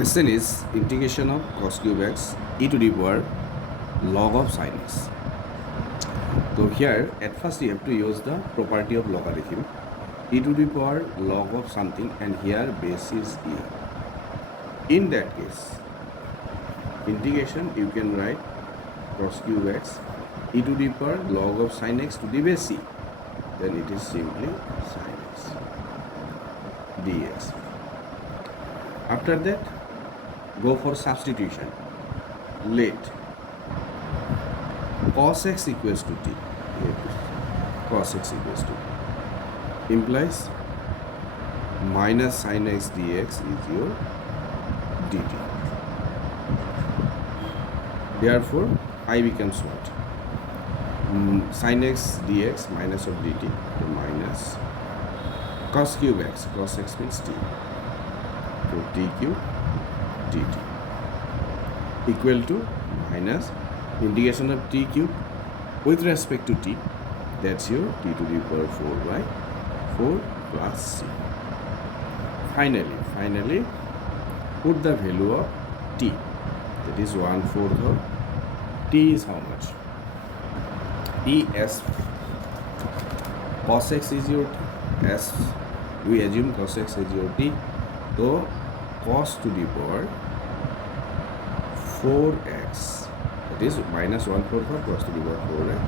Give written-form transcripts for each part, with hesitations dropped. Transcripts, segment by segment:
Question is integration of cos cube x e to the power log of sin x. So here at first you have to use the property of logarithm, e to the power log of something, and here base is e. In that case, integration you can write cos cube x e to the power log of sin x to the base e. Then it is simply sin x dx. After that, go for substitution. Let cos x equals to t. Cos x equals to t implies minus sin x dx is your dt. Therefore, I becomes what? Sin x dx minus of dt, so minus cos cube x. Cos x means t. So t cube dt equal to minus integration of t cube with respect to t, that's your t to the power 4 by 4 plus c. Finally put the value of t, that is 1/4 of t is how much? E as cos x is your t, as we assume cos x is your t, so cos to the power 4x, that is minus 1/4 of cos to the power 4x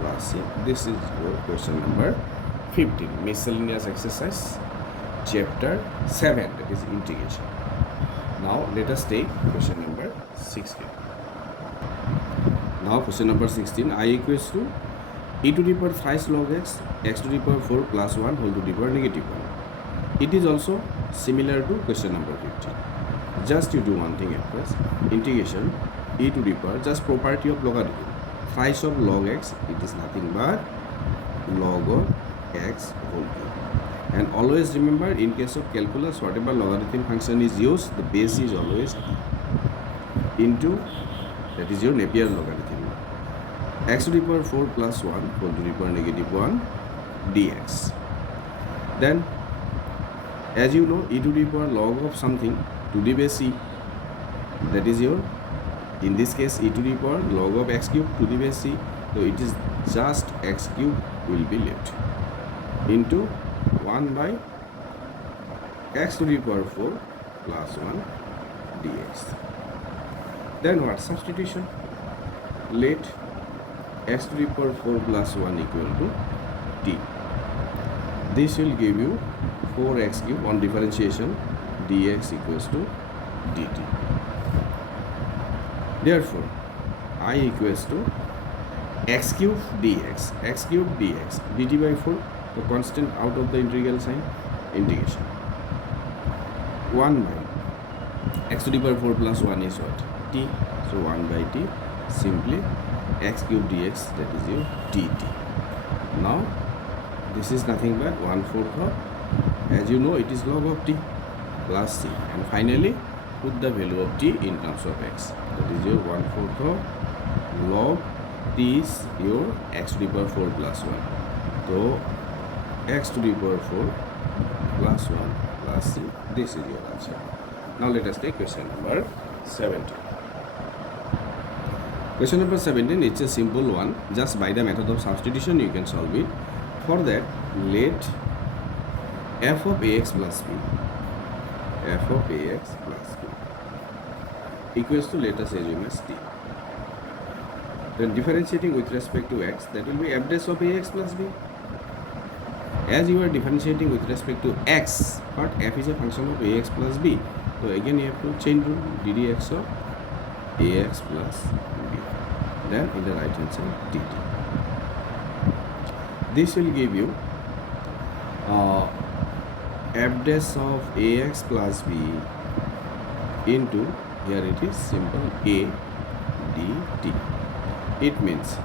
plus c. This is your question number 15, miscellaneous exercise, chapter 7, that is integration. Now let us take question number 16. Now question number 16, I equals to e to the power thrice log x, x to the power 4 plus 1 whole to the power negative 1. It is also similar to question number 15. Just you do one thing at first. Integration e to the power, just property of logarithm. Thrice of log x, it is nothing but log of x whole cube. And always remember, in case of calculus, whatever logarithm function is used, the base is always into, that is your Napier logarithm. X to the power 4 plus 1 whole to the power negative 1 dx. Then, as you know, e to the power log of something to the base e, that is your, in this case, e to the power log of x cube to the base e, so it is just x cube will be left into 1 by x to the power 4 plus 1 dx. Then what? Substitution. Let x to the power 4 plus 1 equal to t. This will give you 4x cube on differentiation, dx equals to dt. Therefore, I equals to x cube dx, x cube dx, dt by 4, the constant out of the integral sign, integration. 1 by x to the power 4 plus 1 is what? T. So 1 by t, simply x cube dx, that is your dt. Now, this is nothing but 1/4 of, as you know, it is log of t plus c. And finally, put the value of t in terms of x. That is your 1/4 of log t is your x to the power 4 plus 1. So, x to the power 4 plus 1 plus c. This is your answer. Now, let us take question number 17. Question number 17, it's a simple one. Just by the method of substitution, you can solve it. For that, let f of ax plus b, f of ax plus b equals to, let us assume as t. Then differentiating with respect to x, that will be f dash of ax plus b. As you are differentiating with respect to x, but f is a function of ax plus b. So again you have to change rule, ddx of ax plus b. Then in the right hand side dt. This will give you f dash of ax plus b into, here it is simple, a dt. It means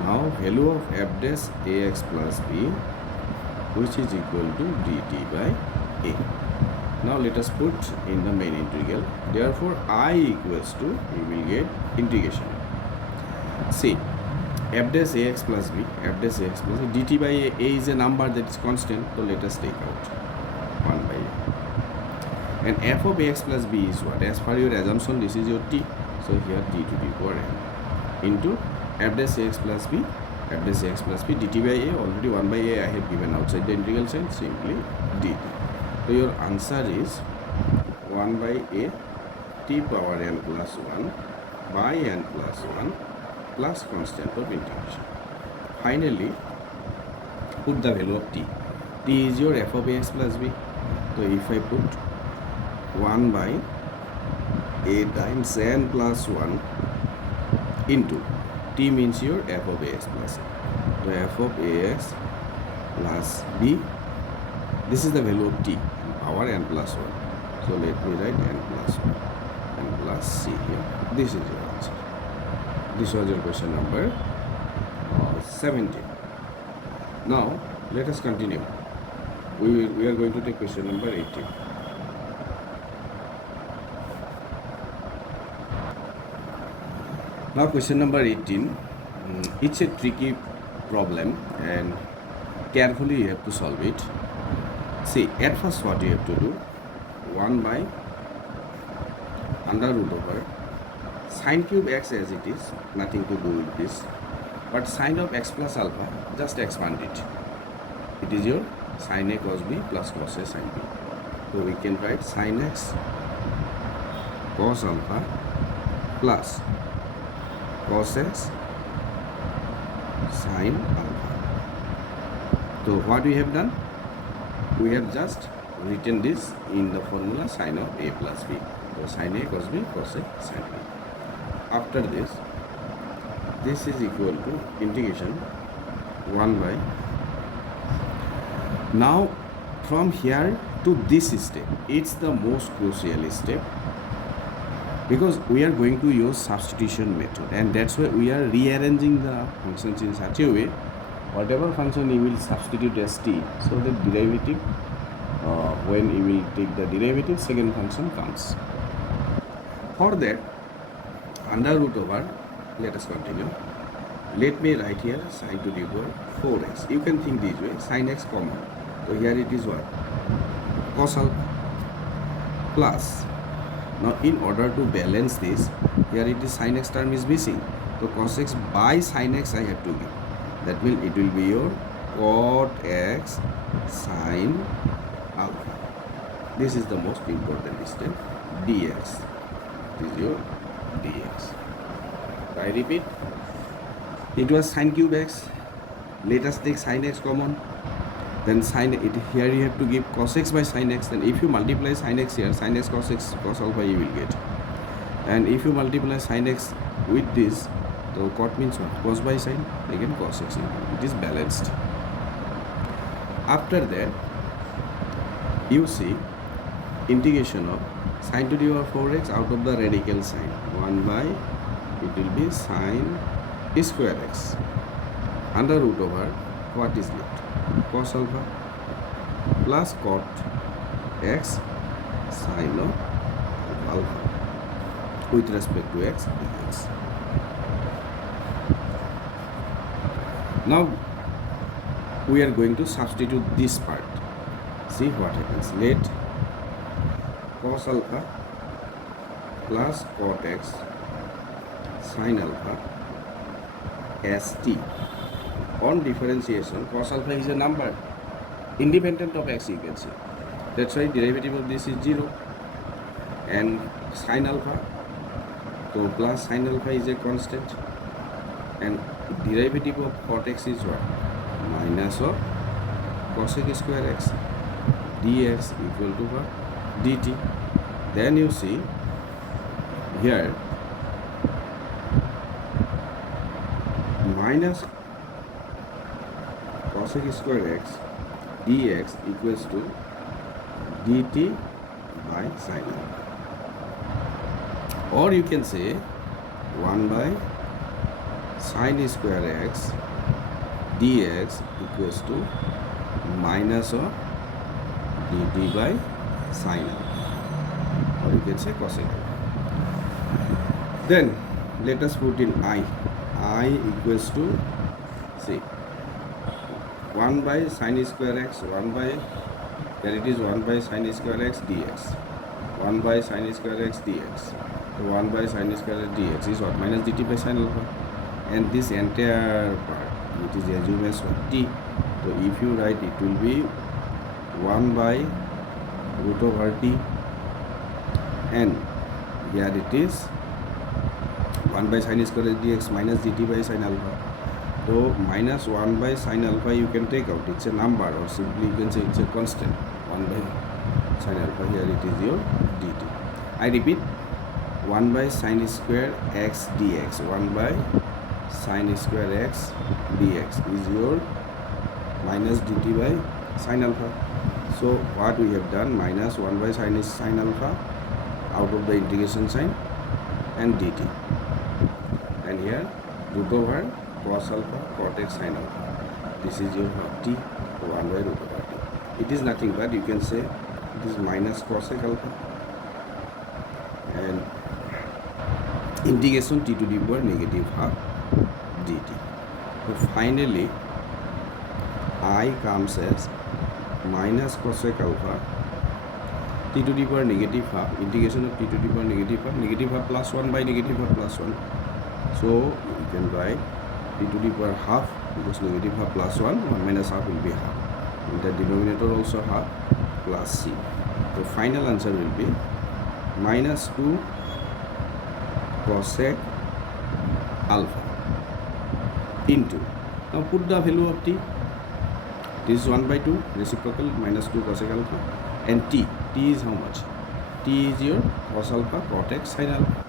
now value of f dash ax plus b, which is equal to dt by a. Now let us put in the main integral. Therefore, I equals to, we will get integration. See, f dash ax plus b, f dash ax plus b, dt by a is a number that is constant, so let us take out 1 by a. And f of ax plus b is what? As per your assumption, this is your t. So here t to the power n into f dash ax plus b, f dash ax plus b dt by a. Already 1 by a I have given outside the integral sign, simply dt. So your answer is 1 by a t power n plus 1 by n plus 1 plus constant of integration. Finally, put the value of t. T is your f of ax plus b. So if I put 1 by a times n plus 1 into t means your f of ax plus a. So f of ax plus b, this is the value of t, power n plus 1. So let me write n plus 1 and plus c here. This is your answer. This was your question number 17. Now let us continue. We are going to take question number 18. Now question number 18, it's a tricky problem and carefully you have to solve it. See, at first what you have to do, 1 by under root over sine cube x as it is, nothing to do with this, but sine of x plus alpha, just expand it. It is your sine a cos b plus cos a sine b. So we can write sine x cos alpha plus cos x sine alpha. So what we have done? We have just written this in the formula sine of a plus b. So sine a cos b cos a sine b. After this is equal to integration 1 by. Now from here to this step, it's the most crucial step, because we are going to use substitution method, and that's why we are rearranging the functions in such a way, whatever function you will substitute as t, so the derivative, when you will take the derivative, second function comes. For that, under root over, let us continue. Let me write here sine to the power 4x. You can think this way, sine x common. So here it is what? Cos alpha plus. Now in order to balance this, here it is sine x term is missing. So cos x by sine x I have to give. That means it will be your cot x sine alpha. This is the most important step. Dx. This is your dx. I repeat, it was sine cube x. Let us take sine x common. Then sine it, here you have to give cos x by sine x. Then if you multiply sine x here, sine x cos alpha you will get. And if you multiply sine x with this, so cot means what? Cos by sine, again cos x. It is balanced. After that, you see integration of sine to the power 4x out of the radical sign. 1 by, it will be sine square x under root over, what is left? Cos alpha plus cot x sine of alpha with respect to x dx. Now we are going to substitute this part. See what happens. Let cos alpha plus cot x sine alpha as t. On differentiation, cos alpha is a number independent of x, you can say. That's why derivative of this is 0. And sine alpha, so plus sine alpha is a constant. And derivative of cot x is what? Minus of cosec square x dx equal to what? Dt. Then you see here minus cosec square x dx equals to dt by sine alpha. Or you can say 1 by sine square x dx equals to minus of dt by sine alpha. Or you can say cosec alpha. Then let us put in I equals to, see, 1 by sine square x, 1 by, there it is 1 by sine square x dx. 1 by sin square x dx. So 1 by sin square dx is what? Minus dt by sin alpha. And this entire part, it is assumed as what? T. So if you write, it will be 1 by root over t, and here it is 1 by sin square dx minus dt by sin alpha. So minus 1 by sin alpha you can take out, it's a number, or simply you can say it's a constant. 1 by sin alpha, here it is your dt. I repeat, 1 by sin square x dx, 1 by sin square x dx is your minus dt by sin alpha. So what we have done, minus 1 by sin alpha out of the integration sign and dt, and here root over cos alpha cot x sin alpha. This is your t, 1 by root over t. It is nothing but, you can say it is minus cosec alpha and integration t to the power negative half dt. So finally I comes as minus cosec alpha t to the power negative half, integration of t to the power negative half plus 1 by negative half plus 1. So you can write t to the power half, because negative half plus 1 minus half will be half. In the denominator also half plus c. The final answer will be minus 2 cosec alpha into, now put the value of t. This is 1 by 2 reciprocal minus 2 cosec alpha, and t is how much? T is your cos alpha cot x sin alpha.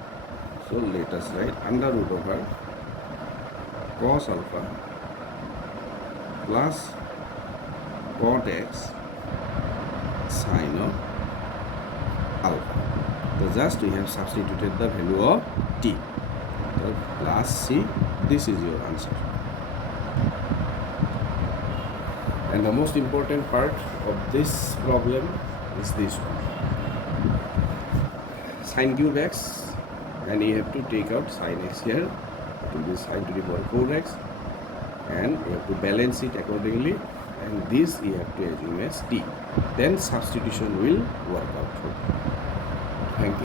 So let us write under root over cos alpha plus cot x sin of alpha. So just we have substituted the value of t. So plus c, this is your answer. And the most important part of this problem is this one. Sin cube x, and you have to take out sin x here. It will be sin to the power 4x, and you have to balance it accordingly, and this you have to assume as t. Then substitution will work out. Thank you.